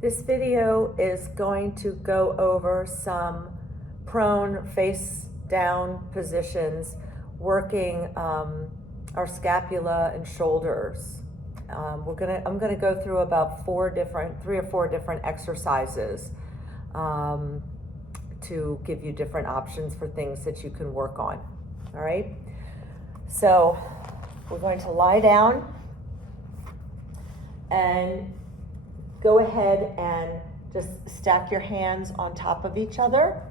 This video is going to go over some prone face down positions, working our scapula and shoulders. I'm gonna go through about three or four different exercises to give you different options for things that you can work on. All right. So we're going to lie down and go ahead and just stack your hands on top of each other.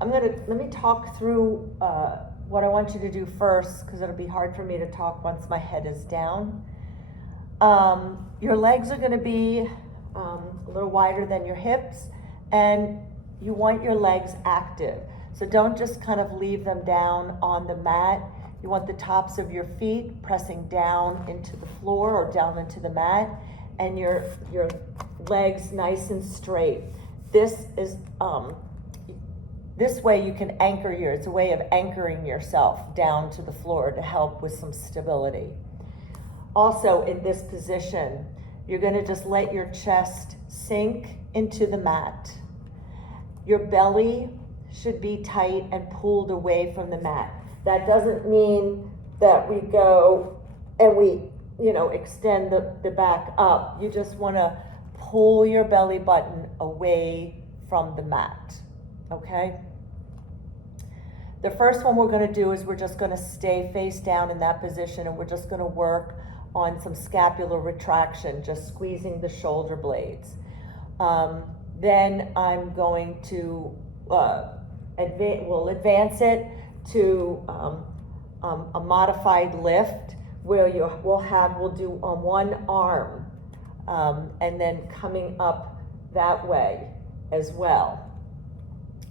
Let me talk through what I want you to do first, because it'll be hard for me to talk once my head is down. Your legs are gonna be a little wider than your hips, and you want your legs active. So don't just kind of leave them down on the mat. You want the tops of your feet pressing down into the floor or down into the mat, and your legs nice and straight. This way you can anchor it's a way of anchoring yourself down to the floor to help with some stability. Also, in this position, you're going to just let your chest sink into the mat. Your belly should be tight and pulled away from the mat. That doesn't mean that we go and we extend the back up. You just want to pull your belly button away from the mat, okay? The first one we're going to do is we're just going to stay face down in that position, and we're just going to work on some scapular retraction, just squeezing the shoulder blades. Then I'm going to advance it to a modified lift, where we'll do on one arm, and then coming up that way as well.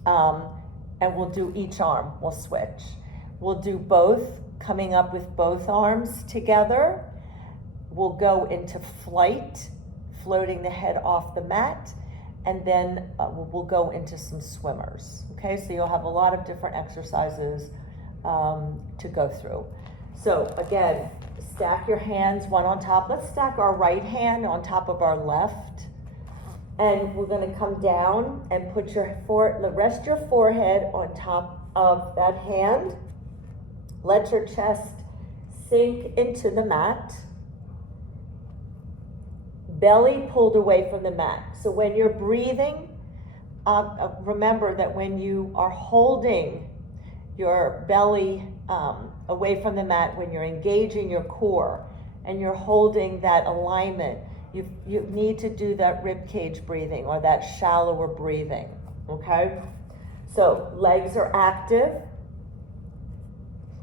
And we'll do each arm, we'll switch. We'll do both, coming up with both arms together. We'll go into flight, floating the head off the mat, and then we'll go into some swimmers. Okay, so you'll have a lot of different exercises to go through. So again, stack your hands one on top. Let's stack our right hand on top of our left. And we're going to come down and put rest your forehead on top of that hand. Let your chest sink into the mat. Belly pulled away from the mat. So when you're breathing, remember that when you are holding your belly away from the mat, when you're engaging your core and you're holding that alignment, you need to do that rib cage breathing or that shallower breathing, okay? So legs are active,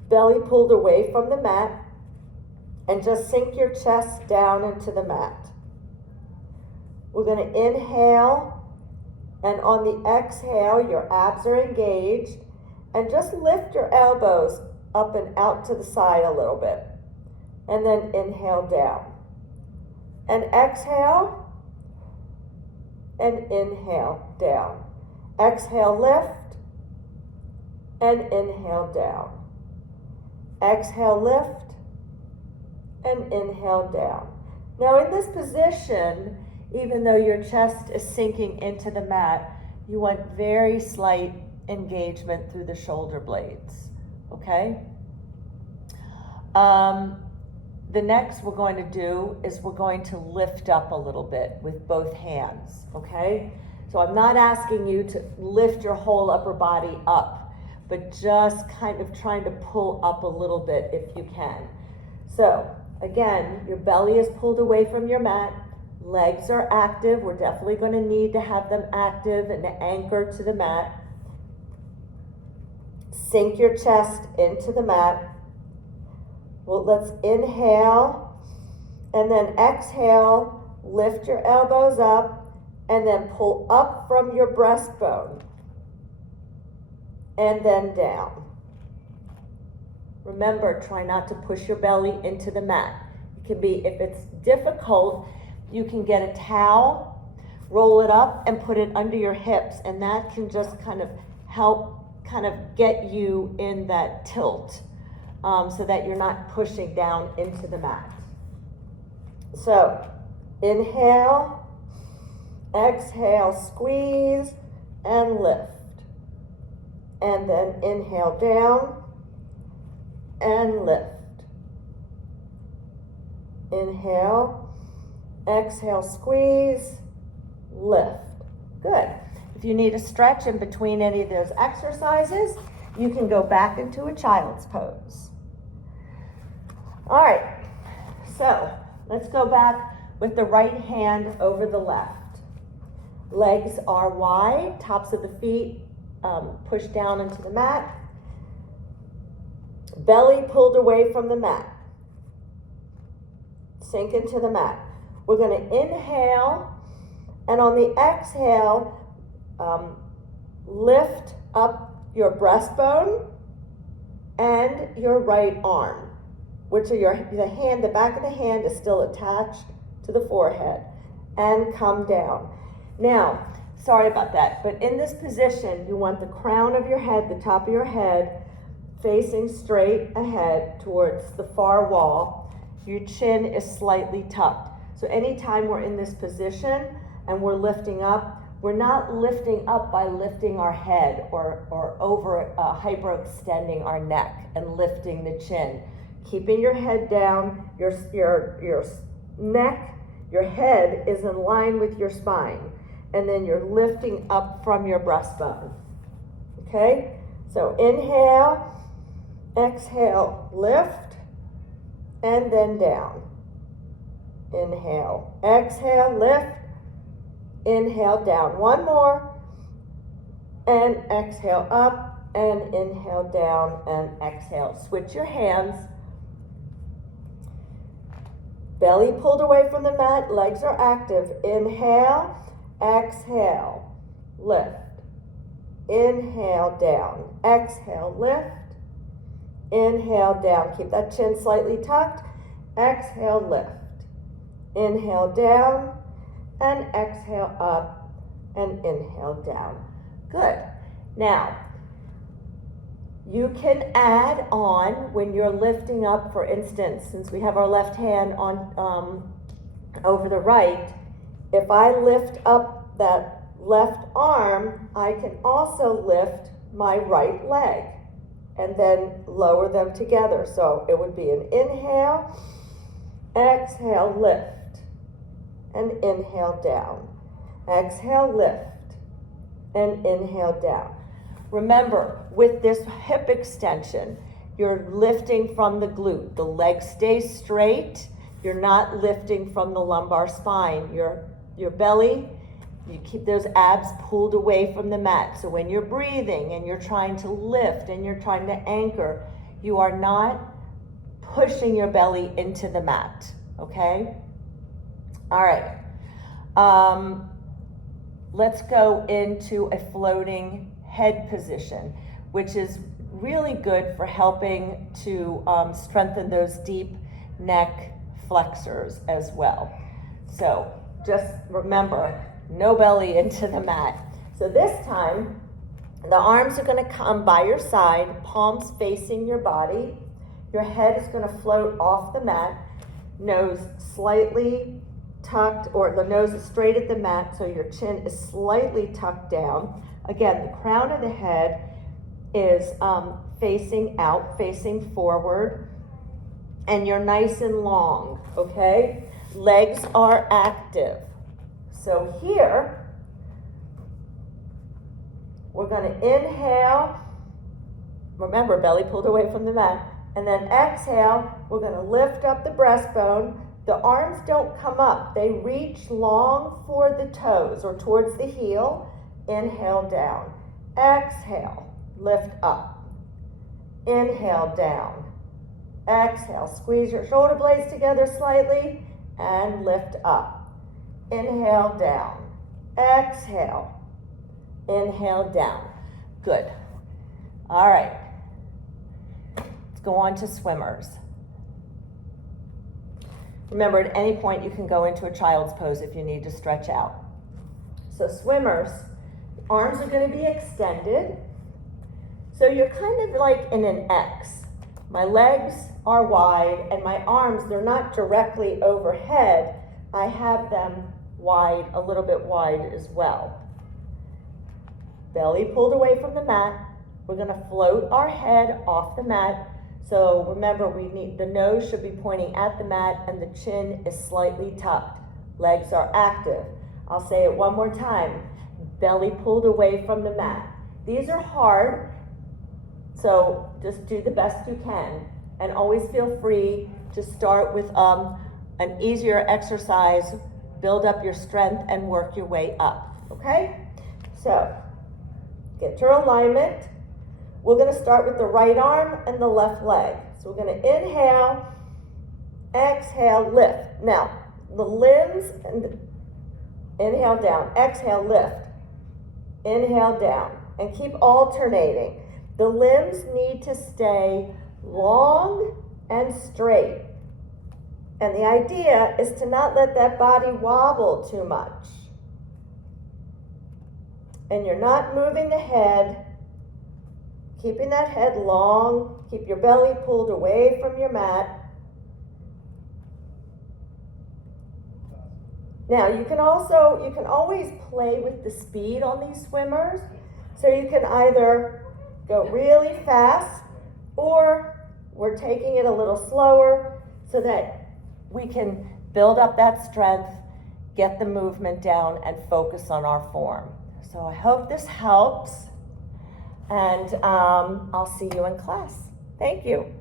belly pulled away from the mat, and just sink your chest down into the mat. We're going to inhale, and on the exhale, your abs are engaged, and just lift your elbows up and out to the side a little bit, and then inhale down. And exhale, and inhale down. Exhale, lift, and inhale down. Exhale, lift, and inhale down. Now in this position, even though your chest is sinking into the mat, you want very slight engagement through the shoulder blades, okay? The next we're going to do is we're going to lift up a little bit with both hands, okay? So I'm not asking you to lift your whole upper body up, but just kind of trying to pull up a little bit if you can. So again, your belly is pulled away from your mat, legs are active. We're definitely going to need to have them active and anchored to the mat. Sink your chest into the mat. Well, let's inhale, and then exhale, lift your elbows up, and then pull up from your breastbone, and then down. Remember, try not to push your belly into the mat. It can be, if it's difficult, you can get a towel, roll it up, and put it under your hips, and that can just kind of help get you in that tilt. So that you're not pushing down into the mat. So inhale, Exhale, squeeze and lift. And then inhale down and lift. Inhale, exhale, squeeze, lift. Good. If you need a stretch in between any of those exercises, you can go back into a child's pose. All right, so let's go back with the right hand over the left. Legs are wide, tops of the feet pushed down into the mat. Belly pulled away from the mat. Sink into the mat. We're going to inhale, and on the exhale, lift up your breastbone and your right arm, which are the back of the hand is still attached to the forehead, and come down. Now, sorry about that, but in this position, you want the crown of your head, the top of your head, facing straight ahead towards the far wall. Your chin is slightly tucked. So anytime we're in this position and we're lifting up, we're not lifting up by lifting our head or over hyperextending our neck and lifting the chin. Keeping your head down, your neck, your head is in line with your spine. And then you're lifting up from your breastbone. Okay? So inhale, exhale, lift, and then down. Inhale, exhale, lift, inhale, down. One more, and exhale up, and inhale down, and exhale. Switch your hands. Belly pulled away from the mat, legs are active. Inhale, exhale, lift. Inhale, down. Exhale, lift. Inhale, down. Keep that chin slightly tucked. Exhale, lift. Inhale, down. And exhale, up. And inhale, down. Good. Now, you can add on when you're lifting up, for instance, since we have our left hand on over the right, if I lift up that left arm, I can also lift my right leg and then lower them together. So it would be an inhale, exhale, lift, and inhale down. Exhale, lift, and inhale down. Remember, with this hip extension, you're lifting from the glute. The leg stays straight. You're not lifting from the lumbar spine. Your belly, you keep those abs pulled away from the mat. So when you're breathing and you're trying to lift and you're trying to anchor, you are not pushing your belly into the mat, okay? All right. Let's go into a floating head position, which is really good for helping to strengthen those deep neck flexors as well. So just remember, no belly into the mat. So this time, the arms are going to come by your side, palms facing your body. Your head is going to float off the mat, nose slightly tucked, or the nose is straight at the mat, so your chin is slightly tucked down. Again, the crown of the head is facing out, facing forward, and you're nice and long, okay? Legs are active. So here, we're going to inhale. Remember, belly pulled away from the mat. And then exhale, we're going to lift up the breastbone. The arms don't come up. They reach long for the toes or towards the heel. Inhale, down. Exhale, lift up. Inhale, down. Exhale, squeeze your shoulder blades together slightly and lift up. Inhale, down. Exhale. Inhale, down. Good. All right. Let's go on to swimmers. Remember, at any point you can go into a child's pose if you need to stretch out. So swimmers, arms are going to be extended. So you're kind of like in an X. My legs are wide and my arms, they're not directly overhead. I have them wide, a little bit wide as well. Belly pulled away from the mat. We're gonna float our head off the mat. So remember, the nose should be pointing at the mat and the chin is slightly tucked. Legs are active. I'll say it one more time. Belly pulled away from the mat. These are hard, so just do the best you can. And always feel free to start with an easier exercise, build up your strength and work your way up, okay? So, get your alignment. We're gonna start with the right arm and the left leg. So we're gonna inhale, exhale, lift. Now, the limbs, and inhale down, exhale, lift. Inhale down, and keep alternating. The limbs need to stay long and straight. And the idea is to not let that body wobble too much. And you're not moving the head, keeping that head long, keep your belly pulled away from your mat. Now you can always play with the speed on these swimmers. So you can either go really fast, or we're taking it a little slower so that we can build up that strength, get the movement down, and focus on our form. So I hope this helps, and I'll see you in class. Thank you.